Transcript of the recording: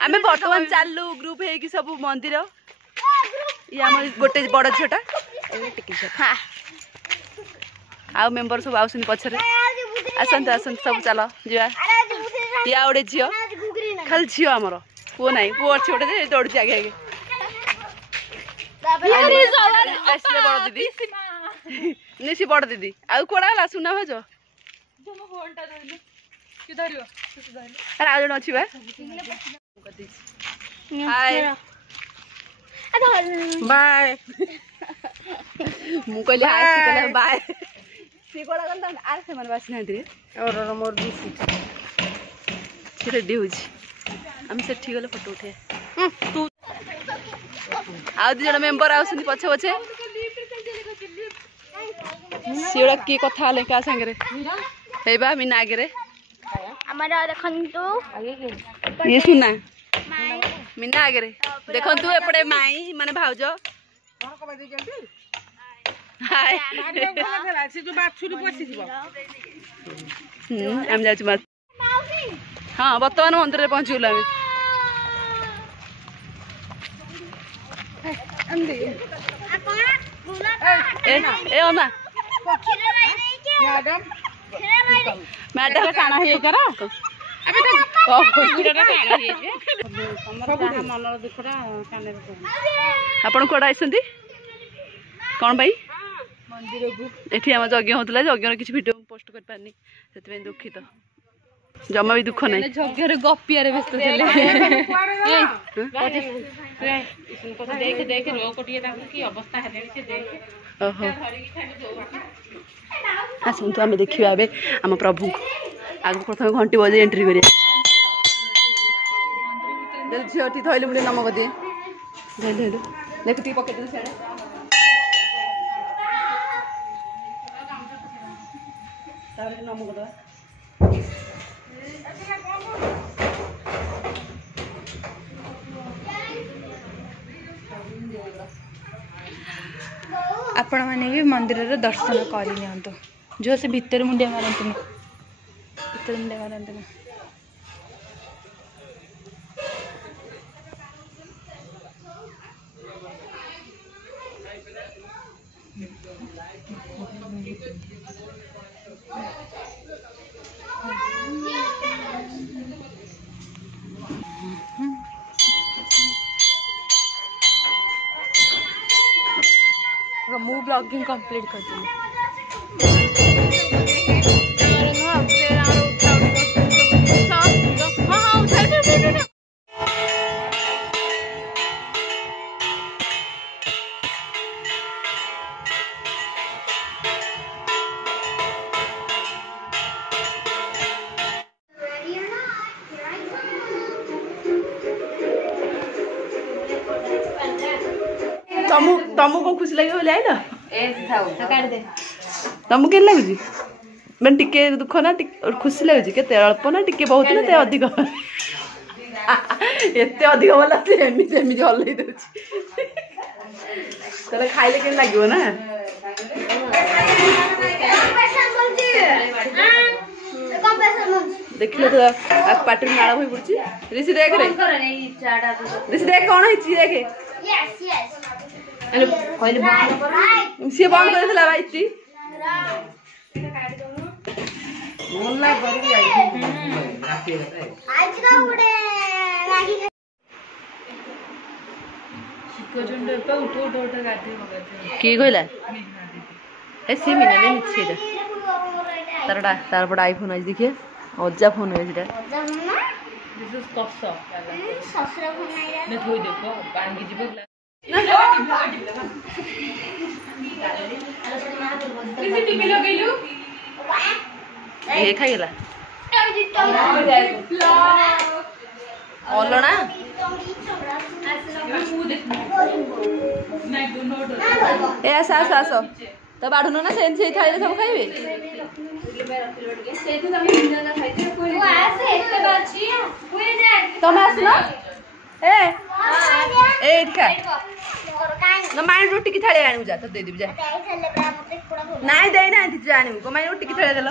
आमे बर्तमान चालू ग्रुप है कि सब मंदिर ये आम गोटे बड़ झीटा टिकी झीटा आउ मेम्बर सब आउसन पछरे आसंत आसंत सब चल जा या गोटे झील खाली झील आमर पुओ ना पुओ अच्छे गोटे दौड़ी आगे आगे बड़ दीदी निशी बड़ दीदी आउ कड़ा सुना हो जो आज जन अच्छी हाय बाय मु कहली हाय से कहले बाय से कोडा गन आर से मन बासी नांती और मोर बीसी से रेडी हो छी हम से ठीक गले फोटो उठे तू आ दि जण मेंबर आउसनी पछे पछे सियोडा की कथा हले का संगे रे हेबा मीना आगे रे हमारा देखन तो ये सुना मीना आगे रे देखन तू एपड़े माई माने भाउज हाय से जो बाछुरी पसी दिबो हम जाच मार हां वर्तमान मंदिर रे पहुंचुला हम ए ओमा मैडम काना हे करा अबे तो कुकुड़ा काना हे हमर मनर दुखरा काने आपण कोडा आइसंती कोन भाई मंदिर को एठी हम यज्ञ होतला यज्ञ किछ वीडियो पोस्ट कर पानी सेते में दुखित जमा भी दुख नै यज्ञ रे गपिया रे व्यस्त थले देख देख रो कोटिए ताकू की अवस्था हेले से देख ओहो आसतु आम देखा आम प्रभु आगे प्रथम घंटी बजे एंट्री करिए झीटी थैलु मुझे नमक दिए देख टी पकेट सियाड़े नमक दवा आपण मैंने भी मंदिर दर्शन कर जो से भितर मुंडिया मारती भितर मुंडिया मारती मु ब्लॉगिंग कंप्लीट कर तमु को खुशी लगे बोले आइल तमु के लगुची मैं टिके दुख ना खुशी लगुची केते अल्प ना टिके बहुत ना ते अधिक एते अधिक वाला से एमिति एमिति हल्लै दउची तले खाइले के लागियो ना देखिले तो आ पाटी नाळ होई पड़ची ऋषि देख रे ऋषि देख कोन हिची देखे यस यस अरे कहले बंद कर से बंद कर देला भाई ती मोला बड़ी आई आज का उड़े रागी शिको जंडे पे उठो उठो उठो गाडी मगते की कहला ए सी मिना ने मिछे तार बड़ा आईफोन आज देखिए अज्जा फोन है जेटा अज्जा फोन ना दिस इज कॉस्सा ससुरा फोन आइरा ने थोई देखो बांगी जीव ये खाइला ओलना ए आस आस आस तो बाढ़ ना से खाइले सब खाइबे तुम आसना ए खा ना माइन रोटी की थाली आनु जा तो दे देबी जा नाइ दे ना जा आनु को माइन रोटी की थाली देलो